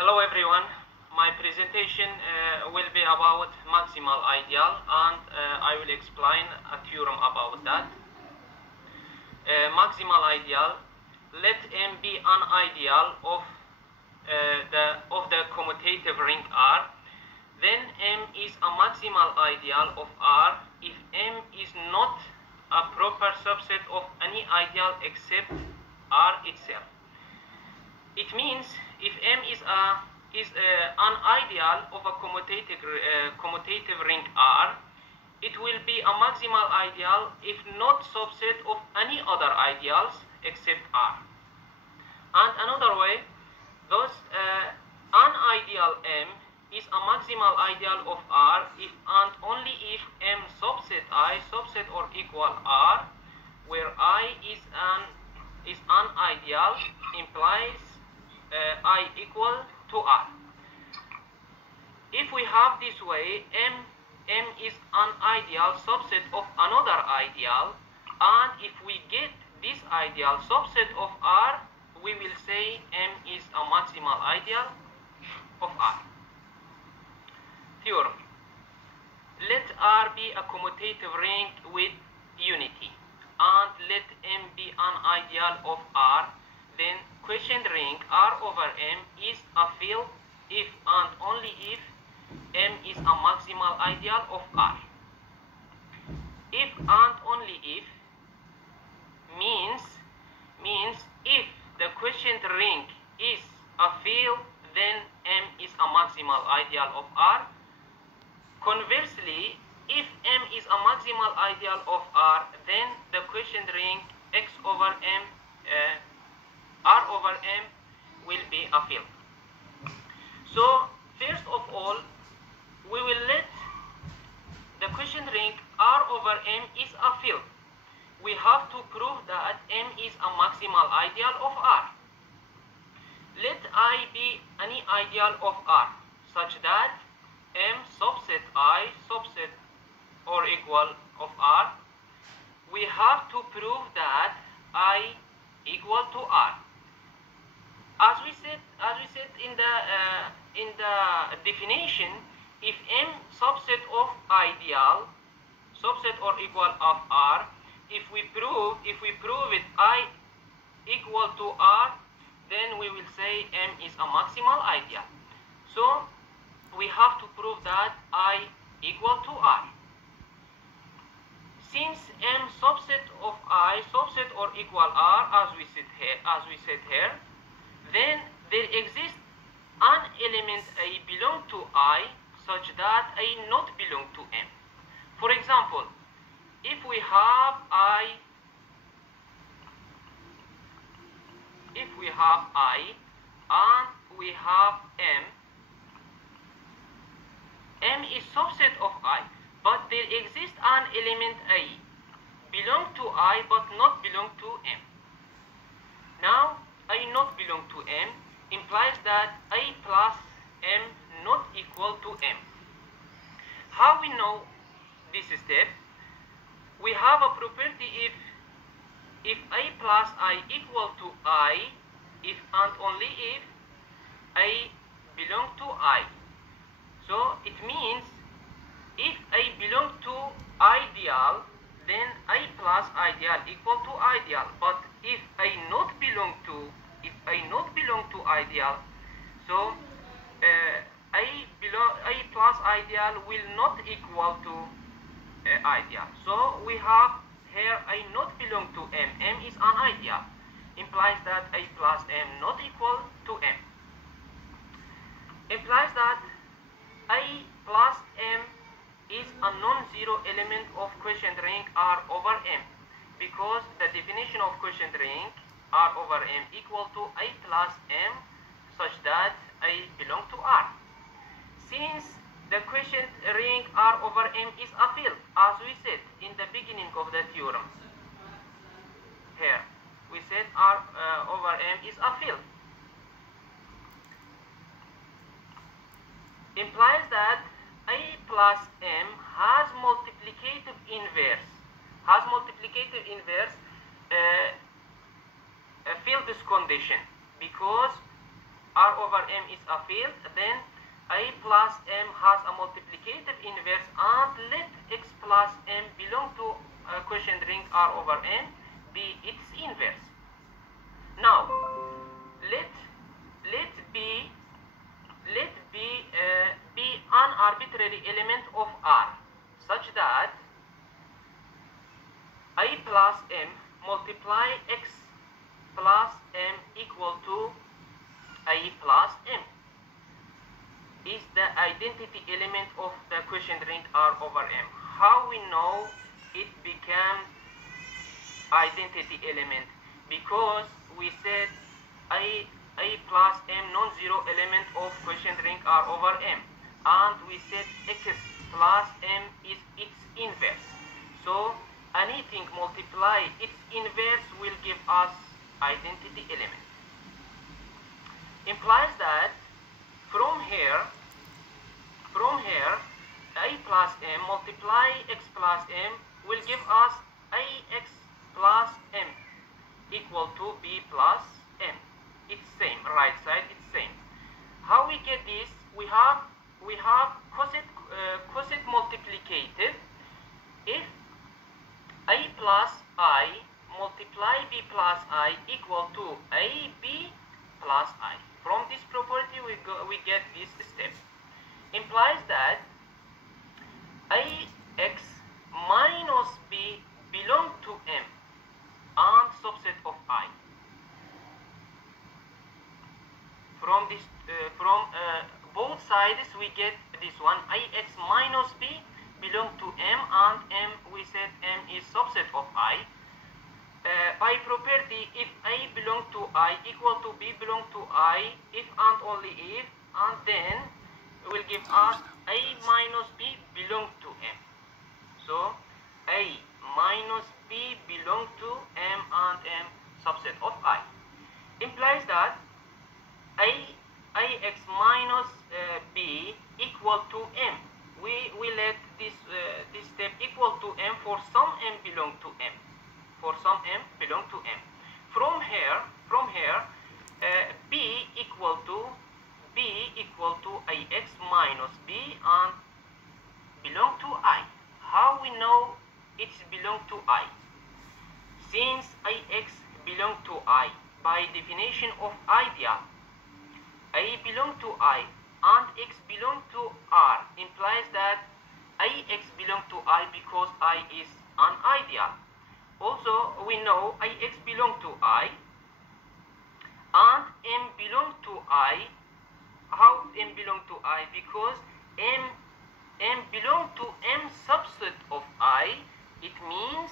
Hello everyone, my presentation will be about maximal ideal, and I will explain a theorem about that. Maximal ideal, let M be an ideal of the commutative ring R, then M is a maximal ideal of R if M is not a proper subset of any ideal except R itself. It means if M is an ideal of a commutative ring R, it will be a maximal ideal if not subset of any other ideals except R. And another way, thus an ideal M is a maximal ideal of R if and only if M subset I subset or equal R, where I is an ideal, implies I equal to R. If we have this way, M is an ideal subset of another ideal, and if we get this ideal subset of R, we will say M is a maximal ideal of R. Theorem. Let R be a commutative ring with unity, and let M be an ideal of R. Then quotient ring R over M is a field if and only if M is a maximal ideal of R. If and only if means if the quotient ring is a field, then M is a maximal ideal of R. Conversely, if M is a maximal ideal of R, then the quotient ring X over M R over M will be a field. So first of all, we will let the quotient ring R over M is a field. We have to prove that M is a maximal ideal of R. Let I be any ideal of R such that M subset I subset or equal of R. We have to prove that I equal to R. As we said in the definition, if M subset of ideal, subset or equal of R, if we prove it I equal to R, then we will say M is a maximal ideal. So we have to prove that I equal to R. Since M subset of I subset or equal R, as we said here, then there exists an element A belong to I such that I not belong to M. For example, if we have I and we have M is subset of I, but there exists an element A belong to I but not belong to M. Now I not belong to M implies that I plus M not equal to M. How we know this step? We have a property if I plus I equal to I, if and only if I belong to I. So it means if I belong to ideal, then I plus ideal equal to ideal. But if I not belong to ideal, so I plus ideal will not equal to ideal. So we have here I not belong to M. M is an ideal, implies that I plus M not equal to M. Implies that I plus M is a non-zero element of quotient ring R over M, because the definition of quotient ring R over M equal to I plus M such that I belong to R. Since the quotient ring R over M is a field, as we said in the beginning of the theorem. Here we said R over M is a field. Implies that I plus M has multiplicative inverse. Field this condition because R over M is a field, then A plus M has a multiplicative inverse, and let X plus M belong to a quotient ring R over M be its inverse. Now let B be an arbitrary element of R such that A plus M multiply X plus M equal to A plus M is the identity element of the quotient ring R over M. How we know it became identity element? Because we said A plus M non-zero element of quotient ring R over M, and we said X plus M is its inverse. So anything multiply its inverse will give us identity element. Implies that from here A plus M multiply X plus M will give us AX plus M equal to B plus M. It's same, right side it's same. How we get this? We have coset multiplicative. If A plus I multiply B plus I equal to AB plus I. From this property we get this step. Implies that AX minus B belong to M and subset of I. From this both sides we get this one. AX minus B belong to M, and M we said M is subset of I. By property, if A belong to I equal to B belong to I, if and only if, and then will give us A minus B belong to M. So A minus B belong to M and M subset of I. Implies that AX minus B equal to M. We let this step equal to M for some M belong to M. For some M belong to M. From here, B equal to AX minus B and belong to I. How we know it's belong to I? Since AX belong to I, by definition of ideal, A belong to I and X belong to R implies that AX belong to I because I is an ideal. Also, we know AX belong to I and M belong to I. How M belong to I? Because M belong to M subset of I. It means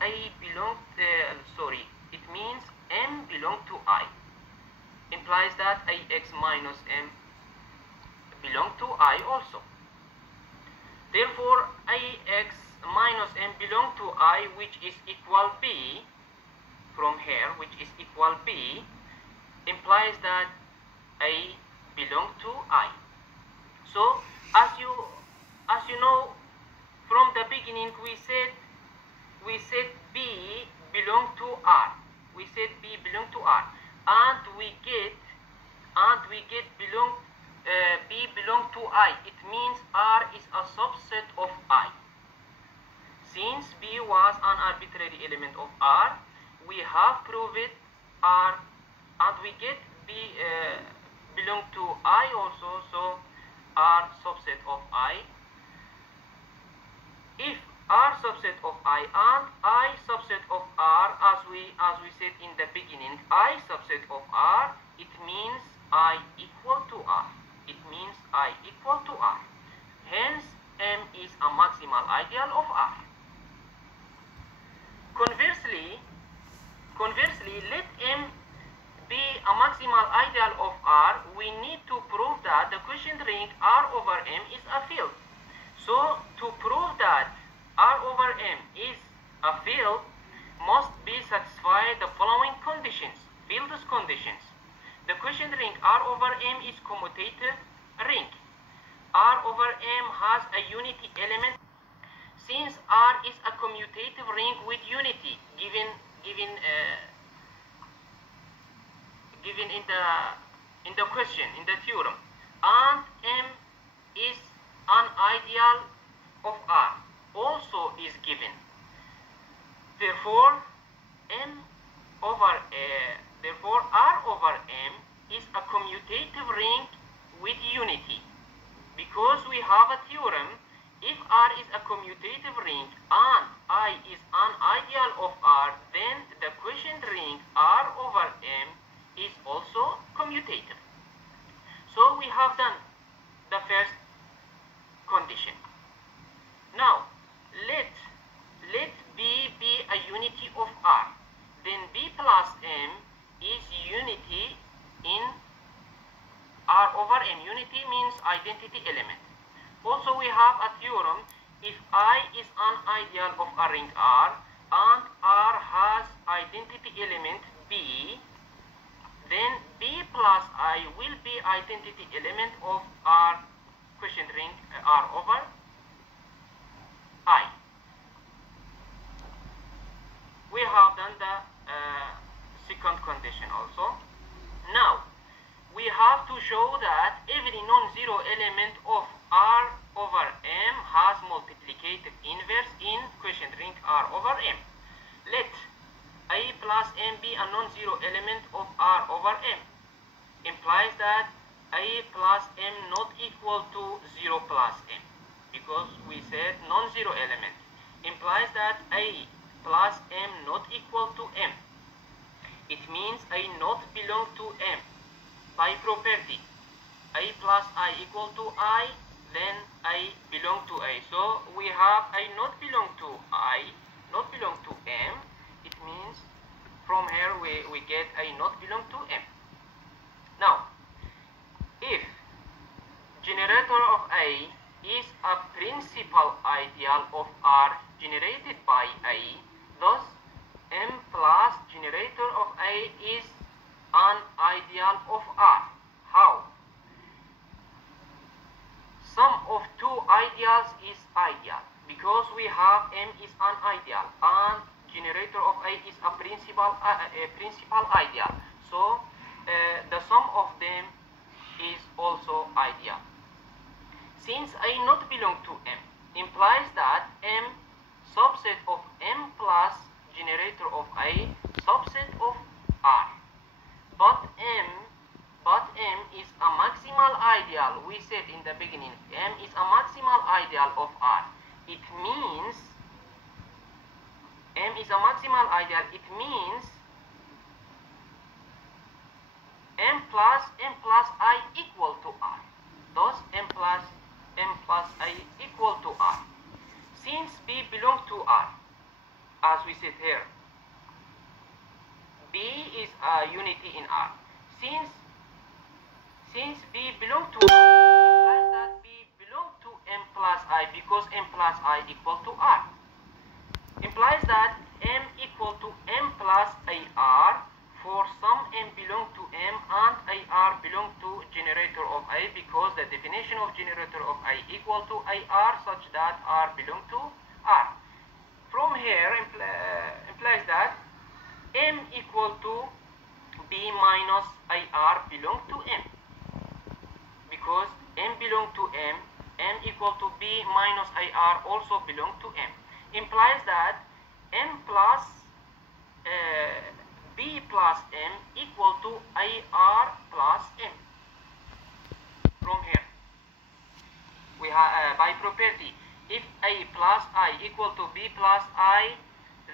A belong. It means M belong to I. Implies that AX minus M belong to I also. Therefore, AX minus M belong to I, which is equal B, from here, which is equal B, implies that A belong to I. So, as you know, from the beginning we said B belong to R. We said B belong to R, and we get B belong to I. It means R is a subset of I. Since B was an arbitrary element of R, we have proved R, and we get B belong to I also, so R subset of I. If R subset of I and I subset of R, as we said in the beginning, I subset of R, it means I equal to R. It means I equal to R. Hence, M is a maximal ideal of R. Conversely, let M be a maximal ideal of R, we need to prove that the quotient ring R over M is a field. So, to prove that R over M is a field, must be satisfied the following conditions, field's conditions. The quotient ring R over M is commutative ring. R over M has a unity element. Since R is a commutative given in the question, in the theorem, and M is an ideal of R also is given. Therefore, therefore R over M is a commutative ring with unity. Because we have a theorem, if R is a commutative ring and I is an ideal of R, then the quotient ring R over M is also commutative. So we have done the first condition. Now let B be a unity of R. Then B plus M is unity in R over M. Unity means identity element. Also we have a theorem, if I is an ideal of a ring R and R has identity element B, then B plus I will be identity element of R quotient ring R over I. We have done the second condition also. Now we have to show that every non-zero element of R over M has multiplicative inverse in quotient ring R over M. Let A plus M be a non-zero element of R over M. Implies that A plus M not equal to 0 plus M, because we said non-zero element. Implies that A plus M not equal to M. It means A not belong to M. By property, A plus I equal to I, then I belong to A. So we have I not belong to I, not belong to M. It means from here we get I not belong to M. Now, if generator of A is a principal ideal of R generated by A, thus M plus generator of A is an ideal of R. How? Sum of two ideals is ideal, because we have M is an ideal and generator of A is a principal ideal. So the sum of them is also ideal. Since A not belong to M, implies that M subset of M plus generator of A subset of R. But M is a maximal ideal. We said in the beginning, M is a maximal ideal of R. It means M is a maximal ideal. It means M plus I equal to R. Thus M plus I equal to R. Since B belongs to R, as we said here, B is a unity in R. Since B belong to R, implies that B belong to M plus I, because M plus I equal to R. Implies that M equal to M plus AR for some M belong to M and AR belong to generator of A, because the definition of generator of A equal to AR such that R belong to R. From here implies that M equal to B minus AR belong to M, because M belong to M, M equal to B minus AR also belong to M. Implies that M plus B plus M equal to AR plus M. From here we have by property, if A plus I equal to B plus I,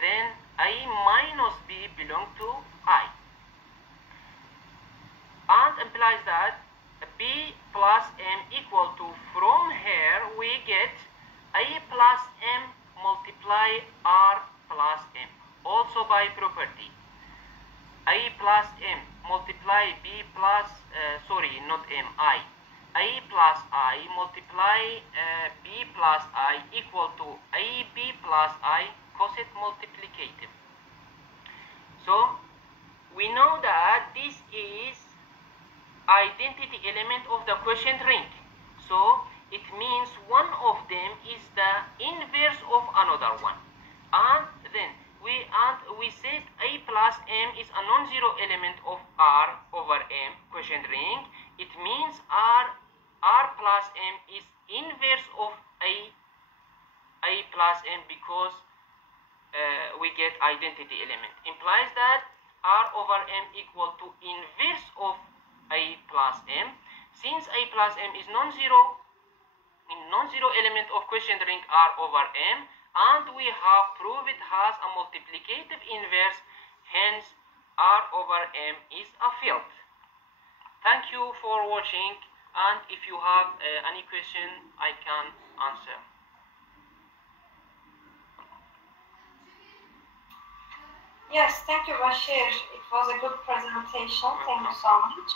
then A minus B belong to I. And implies that B plus M equal to, from here we get A plus M multiply R plus M, also by property. A plus M multiply B plus, I. A plus I multiply B plus I equal to AB plus I coset multiplicative. So we know that this is identity element of the quotient ring. So it means one of them is the inverse of another one. And then we said A plus M is a non-zero element of R over M quotient ring. It means R plus M is inverse of A plus M because we get identity element. Implies that R over M equal to inverse of A plus M. Since A plus M is non-zero element of quotient ring R over M, and we have proved it has a multiplicative inverse, hence R over M is a field. Thank you for watching, and if you have any question, I can answer. Yes, thank you, Bashir. It was a good presentation. Thank you so much.